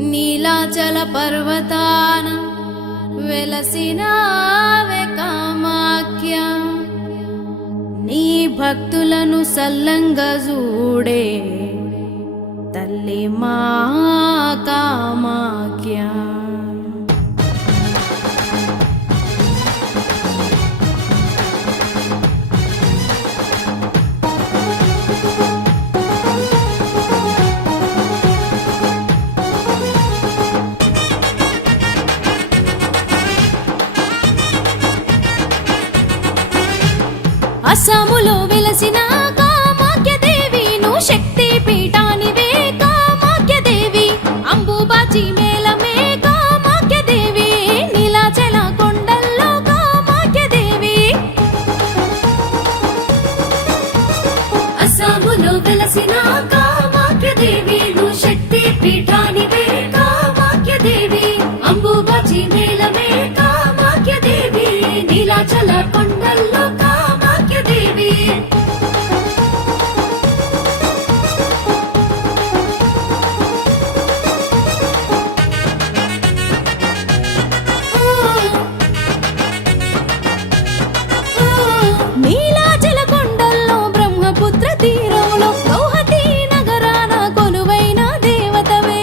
నీలాచల పర్వతాన వెలసినావే కామాఖ్య, నీ భక్తులను సల్లంగా చూడే తల్లి మా కామాఖ్య. అస్సాములో వెలసిన కామాఖ్య దేవి, నువ్వు శక్తి పీఠానివే కామాఖ్య దేవి. అంబుబాచి మేళమే కామాఖ్య దేవి, నీలాచల కొండల్లో కామాఖ్య దేవి. అస్సాములో వెలసిన కామాఖ్య దేవి, నువ్వు శక్తి పీఠానివే కామాఖ్య దేవి. అంబుబాచి మేళమే కామాఖ్య దేవి, నీలాచల కొండల్లో కామాఖ్య దేవి. నీలాచల కొండల్లో బ్రహ్మపుత్ర తీరంలో గౌహతి నగరాన కొలువైన దేవతవే.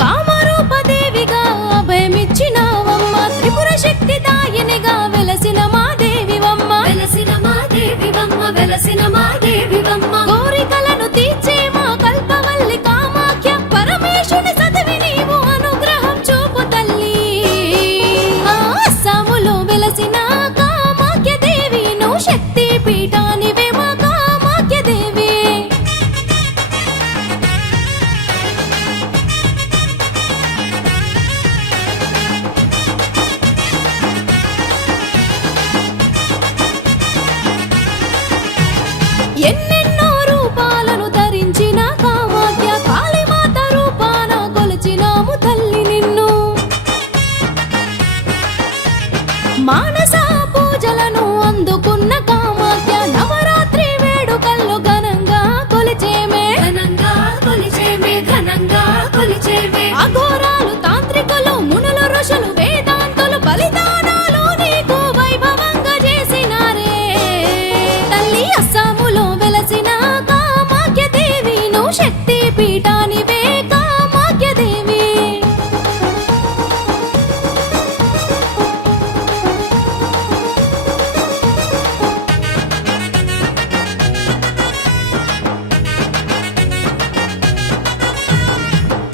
కామరూప దేవిగా అభయమిచ్చినావమ్మ, త్రిపుర శక్తి దాయినిగా వెలసిన మా దేవివమ్మ. వెలసిన మా దేవివమ్మ, వెలసిన మా దేవివమ్మ. కోరికలను తీర్చే మా కల్పవల్లి కామాఖ్య, పరమేశుని సతవి నీవు అనుగ్రహం చూపు తల్లి. అస్సాములో వెలసిన కామాఖ్య దేవి, నువ్వు శక్తి పీఠానివే మా కామాఖ్య దేవి. ఎన్నెన్నో రూపాలను ధరించిన కామాఖ్య, కాళీమాత రూపాన కొలిచినాము తల్లి నిన్ను. మానస పూజలను అందుకున్న కామాఖ్య, నవరాత్రి వేడుకల్లో ఘనంగా కొలిచేమే. ఘనంగా కొలిచేమే, ఘనంగా కొలిచేమే. అఘోరాలు, తాంత్రికులు, మునులు, ఋషులు, వేదాంతులు బలిదానాలు నీకు వైభవంగా చేసినారే తల్లి. అస్సాములో వెలసిన కామాఖ్య దేవి, నువ్వు శక్తి పీఠానివే కామాఖ్య దేవి.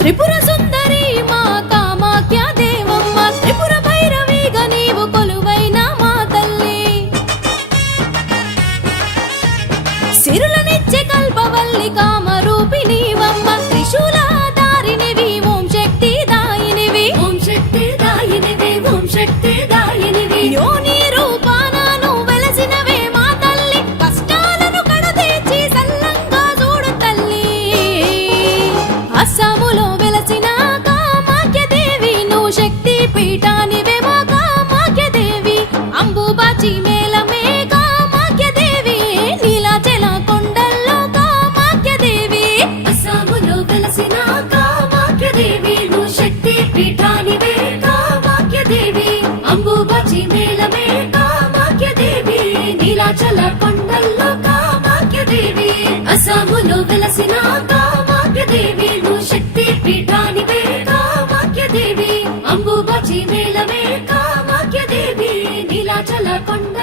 త్రిపుర సుందరి మా కామాఖ్య దేవమ్మ, త్రిపుర భైరవిగా నీవు కొలువైన మా తల్లి. సిరులనిచ్చే కల్పవల్లి కామరూపి నీవమ్మ, త్రిశూలధారినివి ఓం శక్తి దాయినివి. ఓం శక్తి దాయినివి, ఓం శక్తి దాయినివి. యోని రూపాన నువ్వు వెలసినవే మా తల్లి, కష్టాలను కడతీర్చి సల్లంగా చూడు తల్లి. అస్సాములో వెలసిన కామాఖ్య దేవి, నువ్వు శక్తి పీఠానివే మా కామాఖ్య దేవి. అంబుబాచి మేళమే కామాఖ్య దేవి, నీలాచల కొండల్లో కామాఖ్య దేవి. అస్సాములో వెలసిన కామాఖ్య దేవి, నువ్వు శక్తి పీఠానివే కామాఖ్య దేవి. అంబుబాచి మేళమే కామాఖ్య దేవి, నీలాచల కొండల్లో కామాఖ్య దేవి. అస్సాములో వెలసిన కామాఖ్య దేవి, నువ్వు శక్తి పీఠానివే కామాఖ్య దేవి. అంబుబాచి మేళమే కామాఖ్య దేవి, నీలాచల కొండ